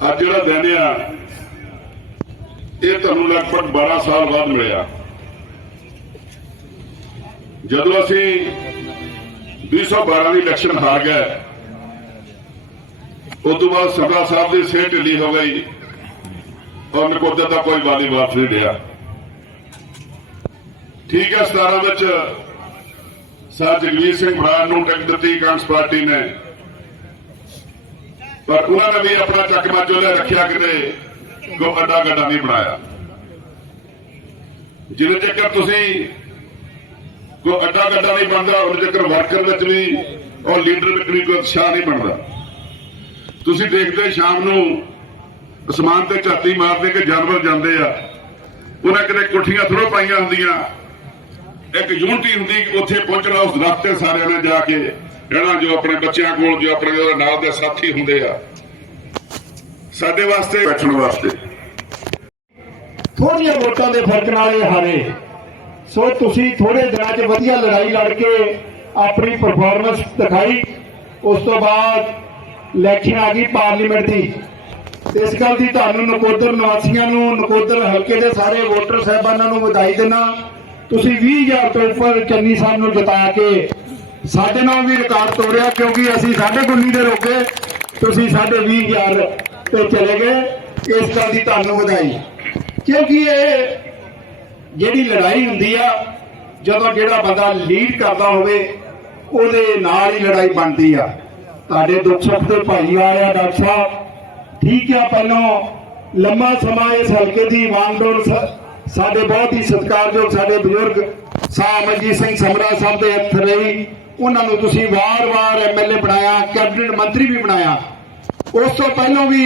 ਅੱਜ ਜਿਹੜਾ ਦਿਨ ਆ, ਇਹ ਤੁਹਾਨੂੰ ਲਗਭਗ 12 ਸਾਲ ਬਾਅਦ ਮਿਲਿਆ। ਜਦੋਂ ਅਸੀਂ 2012 ਦੀ ਇਲੈਕਸ਼ਨ ਹਾਰ ਗਏ, ਉਸ ਤੋਂ ਬਾਅਦ ਸਰਦਾਰ ਸਾਹਿਬ ਦੀ ਸਿਹਤ ਢਿੱਲੀ ਹੋ ਗਈ ਔਰ ਨਕੋਦਰ ਦਾ ਕੋਈ ਵਾਲੀ ਵਾਪਸ ਨਹੀਂ ਰਿਹਾ। ਠੀਕ ਹੈ 17 ਵਿੱਚ ਸਰ ਜਗਵੀਰ ਸਿੰਘ ਬਰਾੜ ਨੂੰ ਟਿਕਟ ਦਿੱਤੀ ਕਾਂਗਰਸ ਪਾਰਟੀ ਨੇ। ਪਰ ਉਹਨਾਂ ਨੇ ਵੀ ਆਪਣਾ ਚੱਕਮਾ ਚੋਲੇ ਰੱਖਿਆ ਕਿਤੇ। ਕੋ ਅੱਡਾ ਗੱਡਾ ਨਹੀਂ ਬਣਾਇਆ? ਜਿੰਨੇ ਚੱਕਰ ਤੁਸੀਂ ਕੋ ਅੱਡਾ ਗੱਡਾ ਨਹੀਂ ਬਣਦਾ ਉਹਨੇ ਚੱਕਰ ਵਰਕਰ ਵਿੱਚ ਵੀ ਔਰ ਲੀਡਰ ਵਿੱਚ ਵੀ ਕੋਈ ਉਤਸ਼ਾਹ ਨਹੀਂ ਬਣਦਾ। ਤੁਸੀਂ ਦੇਖਦੇ ਸ਼ਾਮ ਨੂੰ ਅਸਮਾਨ ਤੇ ਝਾਤੀ ਮਾਰਦੇ ਕਿ ਜਾਨਵਰ ਜਾਂਦੇ ਆ। ਉਹਨਾਂ ਕਿਤੇ ਕੁੱਠੀਆਂ ਥੋੜੋ ਪਾਈਆਂ ਹੁੰਦੀਆਂ। ਇੱਕ ਯੂਨਿਟੀ ਹੁੰਦੀ, ਉੱਥੇ ਪਹੁੰਚਣਾ ਉਸ ਰਸਤੇ ਸਾਰਿਆਂ ਨੇ ਜਾ ਕੇ। ਰਹਿਣਾ ਜੋ ਆਪਣੇ ਬੱਚਿਆਂ ਕੋਲ ਜੋ ਆਪਣੇ ਨਾਲ ਦੇ ਸਾਥੀ ਹੁੰਦੇ ਆ। ਸਾਡੇ ਵਾਸਤੇ ਬੈਠਣ ਵਾਸਤੇ। ਥੋੜੀਆਂ ਵੋਟਾਂ ਦੇ ਫ਼ਰਕ ਨਾਲ ਇਹ ਹਾਰੇ। ਸੋ ਤੁਸੀਂ ਥੋੜੇ ਦਿਨਾਂ 'ਚ ਵਧੀਆ ਲੜਾਈ ਲੜ ਕੇ ਆਪਣੀ ਪਰਫਾਰਮੈਂਸ ਦਿਖਾਈ। ਉਸ ਤੋਂ ਬਾਅਦ ਇਲੈਕਸ਼ਨ ਆ ਗਈ ਪਾਰਲੀਮੈਂਟ ਦੀ। ਇਸ ਗੱਲ ਦੀ ਤੁਹਾਨੂੰ ਨਕੋਦਰ ਨਿਵਾਸੀਆਂ ਨੂੰ ਨਕੋਦਰ ਹਲਕੇ ਦੇ ਸਾਰੇ ਵੋਟਰ ਸਾਹਿਬਾਨਾਂ ਨੂੰ ਵਧਾਈ ਦੇਣਾ ਤੁਸੀਂ 20000 ਤੋਂ ਉੱਪਰ ਚੰਨੀ ਸਾਹਿਬ ਨੂੰ ਜਿਤਾ ਕੇ ਸਾਡੇ ਨਾਲ ਵੀ ਰਿਕਾਰਡ ਤੋੜਿਆ ਕਿਉਂਕਿ ਅਸੀਂ ਸਾਡੇ ਗੁੰਨੀ ਦੇ ਰੋਕੇ ਤੁਸੀਂ ਸਾਡੇ 20000 ਤੇ ਚਲੇ ਗਏ। ਇਸ ਗੱਲ ਦੀ ਤੁਹਾਨੂੰ ਵਧਾਈ। ਕਿਉਂਕਿ ਇਹ ਜਿਹੜੀ ਲੜਾਈ ਹੁੰਦੀ ਆ, ਜਦੋਂ ਜਿਹੜਾ ਬੰਦਾ ਲੀਡ ਕਰਦਾ ਹੋਵੇ, ਉਹਦੇ ਨਾਲ ਹੀ ਲੜਾਈ ਬਣਦੀ ਆ। ਤੁਹਾਡੇ ਦੁੱਖ ਸੁੱਖ ਦੇ ਭਾਈ ਆਇਆ, ਡਾਕਟਰ ਸਾਹਿਬ। ਠੀਕ ਆ ਪਹਿਲਾਂ। ਲੰਮਾ ਸਮਾਂ ਇਸ ਹਲਕੇ ਦੀ ਇਮਾਨਦਾਰ ਸਾਡੇ ਬਹੁਤ ਹੀ ਸਤਿਕਾਰਯੋਗ ਸਾਡੇ ਬਜ਼ੁਰਗ ਸਾਹਿਬ ਅਜੀਤ ਸਿੰਘ ਸਮਰਾ ਸਾਹਿਬ ਦੇ ਹੱਥ ਰਹੀ। ਉਹਨਾਂ ਨੂੰ ਤੁਸੀਂ ਵਾਰ-ਵਾਰ ਐਮਐਲਏ ਬਣਾਇਆ, ਕੈਬਨਿਟ ਮੰਤਰੀ ਵੀ ਬਣਾਇਆ। ਉਸ ਤੋਂ ਪਹਿਲਾਂ ਵੀ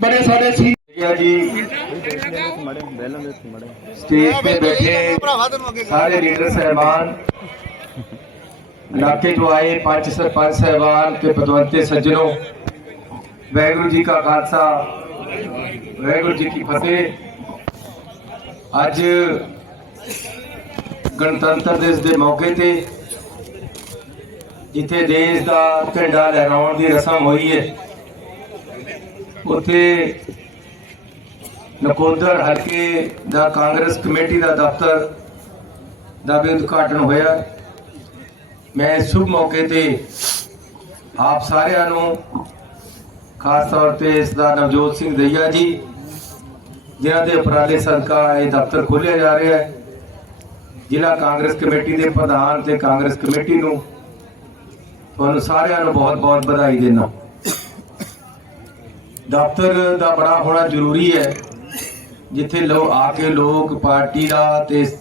ਬੜੇ ਸਾਡੇ ਸੀ ਜੀ। ਸਟੇਜ ਤੇ ਬੈਠੇ ਸਾਰੇ ਲੀਡਰ ਸਹਿਬਾਨ। ਇਲਾਕੇ ਤੋਂ ਆਏ ਪੰਜ ਸਰਪੰਚ ਸਹਿਬਾਨ ਤੇ ਬਦਵੰਤੇ ਸੱਜਣੋ। ਵਾਹਿਗੁਰੂ ਜੀ ਕਾ ਖਾਲਸਾ, ਵਾਹਿਗੁਰੂ ਜੀ ਕੀ ਫਤਿਹ। ਅੱਜ ਗਣਤੰਤਰ ਦਿਵਸ ਦੇ ਮੌਕੇ ਤੇ ਜਿੱਥੇ ਦੇਸ਼ ਦਾ ਝੰਡਾ ਲਹਿਰਾਉਣ ਦੀ ਰਸਮ ਹੋਈ ਹੈ, ਉੱਥੇ ਨਕੋਦਰ ਹਲਕੇ ਦਾ ਕਾਂਗਰਸ ਕਮੇਟੀ ਦਾ ਦਫ਼ਤਰ ਦਾ ਵੀ ਉਦਘਾਟਨ ਹੋਇਆ। ਮੈਂ ਸ਼ੁਭ ਮੌਕੇ ਤੇ ਆਪ ਸਾਰਿਆਂ ਨੂੰ ਖਾਸ ਤੌਰ ਤੇ ਇਸ ਨਵਜੋਤ ਸਿੰਘ ਦਈਆ ਜੀ, ਜਿਨ੍ਹਾਂ ਦੇ ਉਪਰਾਲੇ ਸਦਕਾ ਇਹ ਦਫ਼ਤਰ ਖੋਲ੍ਹਿਆ ਜਾ ਰਿਹਾ ਹੈ। ਜ਼ਿਲ੍ਹਾ ਕਾਂਗਰਸ ਕਮੇਟੀ ਦੇ ਪ੍ਰਧਾਨ ਤੇ ਕਾਂਗਰਸ ਕਮੇਟੀ ਨੂੰ ਤੁਹਾਨੂੰ ਸਾਰਿਆਂ ਨੂੰ ਬਹੁਤ-ਬਹੁਤ ਵਧਾਈ ਦਿੰਦਾ। ਦਫ਼ਤਰ ਦਾ ਬੜਾ ਹੋਣਾ ਜ਼ਰੂਰੀ ਹੈ। ਜਿੱਥੇ ਲੋ ਆ ਕੇ ਲੋਕ ਪਾਰਟੀ ਦਾ ਤੇ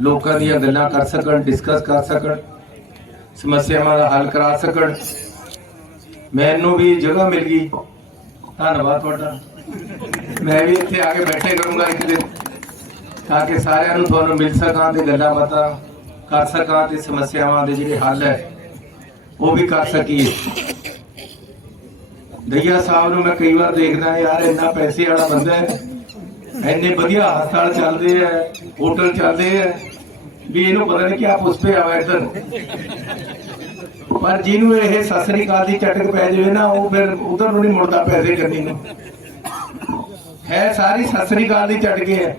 ਲੋਕਾਂ ਦੀਆਂ ਗੱਲਾਂ ਕਰ ਸਕਣ ਡਿਸਕਸ ਕਰ ਸਕਣ, ਸਮੱਸਿਆਵਾਂ ਦਾ ਹੱਲ ਕਰਾ ਸਕਣ। ਮੈਨੂੰ ਵੀ ਜਗ੍ਹਾ ਮਿਲ ਗਈ। ਧੰਨਵਾਦ ਤੁਹਾਡਾ। ਮੈਂ ਵੀ ਇੱਥੇ ਆ ਕੇ ਬੈਠੇ ਕਰੂੰਗਾ ਇੱਕ ਦਿਨ। ਤਾਂ ਕਿ ਸਾਰਿਆਂ ਨੂੰ ਤੁਹਾਨੂੰ ਮਿਲ ਸਕਾਂ ਤੇ ਗੱਲਾਂ ਬਾਤਾਂ ਕਰ ਸਕਾਂ ਤੇ ਸਮੱਸਿਆਵਾਂ ਦੇ ਜਿਹੜੇ ਹੱਲ ਹੈ। ਉਹ ਵੀ ਕਰ ਸਕੀਏ। ਦਈਆ ਸਾਹਿਬ ਨੂੰ ਮੈਂ ਕਈ ਵਾਰ ਦੇਖਦਾ ਯਾਰ, ਇੰਨਾ ਪੈਸੇ ਵਾਲਾ ਬੰਦਾ ਹੈ। ਇੰਨੇ ਵਧੀਆ ਹਸਪਤਾਲ ਚੱਲਦੇ ਆ, ਹੋਟਲ ਚੱਲਦੇ ਆ, ਵੀ ਇਹਨੂੰ ਪਤਾ ਨਹੀਂ ਕਿ ਆਪ ਉਸ ਤੇ ਆਵਾ ਇੱਧਰ। ਪਰ ਜਿਹਨੂੰ ਇਹ ਸਸਰੀ ਕਾਲ ਦੀ ਚਟਕ ਪੈ ਜਾਵੇ ਨਾ, ਉਹ ਫਿਰ ਉਧਰ ਨੂੰ ਨਹੀਂ ਮੁੜਦਾ ਪੈਸੇ ਕੰਨੀ ਨੂੰ। ਹੈ ਸਾਰੀ ਸਸਰੀ ਕਾਲ ਦੀ ਚਟਕੇ ਹੈ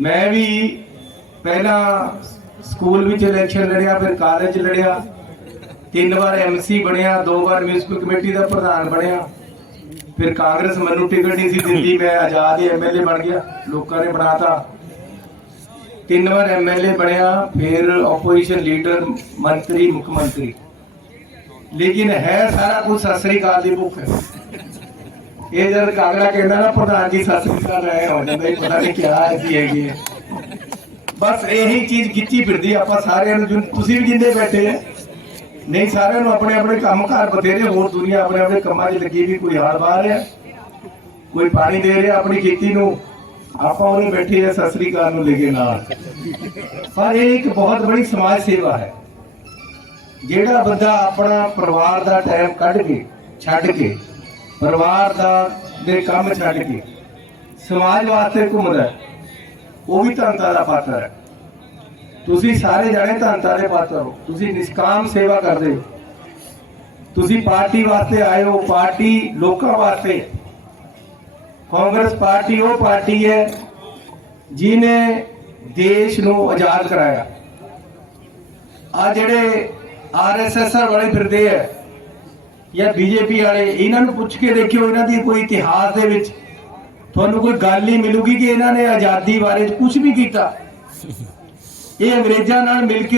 ਮੈਂ ਵੀ ਪਹਿਲਾਂ ਸਕੂਲ ਵਿੱਚ ਇਲੈਕਸ਼ਨ ਲੜਿਆ, ਫਿਰ ਕਾਲਜ ਲੜਿਆ। ਤਿੰਨ ਵਾਰ ਐਮਸੀ ਬਣਿਆ, ਦੋ ਵਾਰ ਮਿਊਨਿਸਪਲ ਕਮੇਟੀ ਦਾ ਪ੍ਰਧਾਨ ਬਣਿਆ। ਫਿਰ ਕਾਂਗਰਸ ਮੈਨੂੰ ਟਿਕਟ ਨਹੀਂ ਸੀ ਦਿੰਦੀ, ਮੈਂ ਆਜ਼ਾਦ ਐਮਐਲਏ ਬਣ ਗਿਆ, ਲੋਕਾਂ ਨੇ ਬਣਾਤਾ। ਤਿੰਨ ਵਾਰ ਐਮਐਲਏ ਬਣਿਆ, ਫਿਰ ਆਪੋਜੀਸ਼ਨ ਲੀਡਰ ਮੰਤਰੀ, ਮੁੱਖ ਮੰਤਰੀ। ਲੇਕਿਨ ਹੈ ਸਾਰਾ ਕੁਝ ਸਸਰੀ ਕਾਲ ਦੀ ਭੁੱਖ ਹੈ। ਇਹ ਜਦ ਕਾਂਗੜਾ ਕਹਿੰਦਾ ਨਾ, ਪ੍ਰਧਾਨ ਜੀ ਸਸਰੀ ਕਾਲ ਆਏ ਹੋ ਜਾਂਦਾ ਇਹ ਪਤਾ ਨਹੀਂ ਕਿਆ ਹੈ ਕੀ ਹੈਗੀ ਹੈ। ਬਸ ਇਹੀ ਚੀਜ਼ ਕੀਤੀ ਫਿਰਦੀ ਆਪਾਂ ਸਾਰਿਆਂ ਨੂੰ ਤੁਸੀਂ ਵੀ ਜਿੰਦੇ ਬੈਠੇ ਆ। ਨਹੀਂ, ਸਾਰਿਆਂ ਨੂੰ ਆਪਣੇ ਆਪਣੇ ਕੰਮ ਕਾਰ ਬਥੇਰੇ, ਹੋਰ ਦੁਨੀਆ ਆਪਣੇ ਆਪਣੇ ਕੰਮਾਂ 'ਚ ਲੱਗੀ ਵੀ ਕੋਈ ਹਾਲ ਬਾਹਰ ਆ, ਕੋਈ ਪਾਣੀ ਦੇ ਰਿਹਾ ਆਪਣੀ ਖੇਤੀ ਨੂੰ, ਆਪਾਂ ਉਹਨੇ ਬੈਠੇ ਆ ਸਸਰੀ ਕਾਰ ਨੂੰ ਲੈ ਕੇ ਨਾਲ। ਪਰ ਇਹ ਇੱਕ ਬਹੁਤ ਬੜੀ ਸਮਾਜ ਸੇਵਾ ਹੈ। ਜਿਹੜਾ ਬੰਦਾ ਆਪਣਾ ਪਰਿਵਾਰ ਦਾ ਟਾਈਮ ਕੱਢ ਕੇ, ਛੱਡ ਕੇ, ਪਰਿਵਾਰ ਦਾ, ਦੇ ਕੰਮ ਛੱਡ ਕੇ, ਸਮਾਜ ਵਾਸਤੇ ਘੁੰਮਦਾ ਉਹ ਵੀ ਧੰਨਤਾ ਦਾ ਪਾਤਰ ਹੈ। ਤੁਸੀਂ ਸਾਰੇ ਜਾਣੇ ਧੰਨਤਾ ਦੇ ਪਾਤਰ ਹੋ। ਤੁਸੀਂ ਨਿਸ਼ਕਾਮ ਸੇਵਾ ਕਰਦੇ ਹੋ। ਤੁਸੀਂ ਪਾਰਟੀ ਵਾਸਤੇ ਆਏ ਹੋ, ਪਾਰਟੀ ਲੋਕਾਂ ਵਾਸਤੇ। ਕਾਂਗਰਸ ਪਾਰਟੀ, ਉਹ ਪਾਰਟੀ ਹੈ ਜਿਨੇ ਦੇਸ਼ ਨੂੰ ਆਜ਼ਾਦ ਕਰਾਇਆ। ਆ ਜਿਹੜੇ ਆਰਐਸਐਸ ਵਾਲੇ ਫਿਰਦੇ ਆ ਜਾਂ ਬੀਜੇਪੀ ਵਾਲੇ, ਇਹਨਾਂ ਨੂੰ ਪੁੱਛ ਕੇ ਦੇਖਿਓ, ਇਹਨਾਂ ਦੀ ਕੋਈ ਇਤਿਹਾਸ ਦੇ ਵਿੱਚ ਤੁਹਾਨੂੰ ਕੋਈ ਗੱਲ ਹੀ ਮਿਲੂਗੀ ਕਿ ਇਹਨਾਂ ਨੇ ਆਜ਼ਾਦੀ ਬਾਰੇ ਕੁਝ ਵੀ ਕੀਤਾ। ਇਹ ਅੰਗਰੇਜ਼ਾਂ ਨਾਲ ਮਿਲ ਕੇ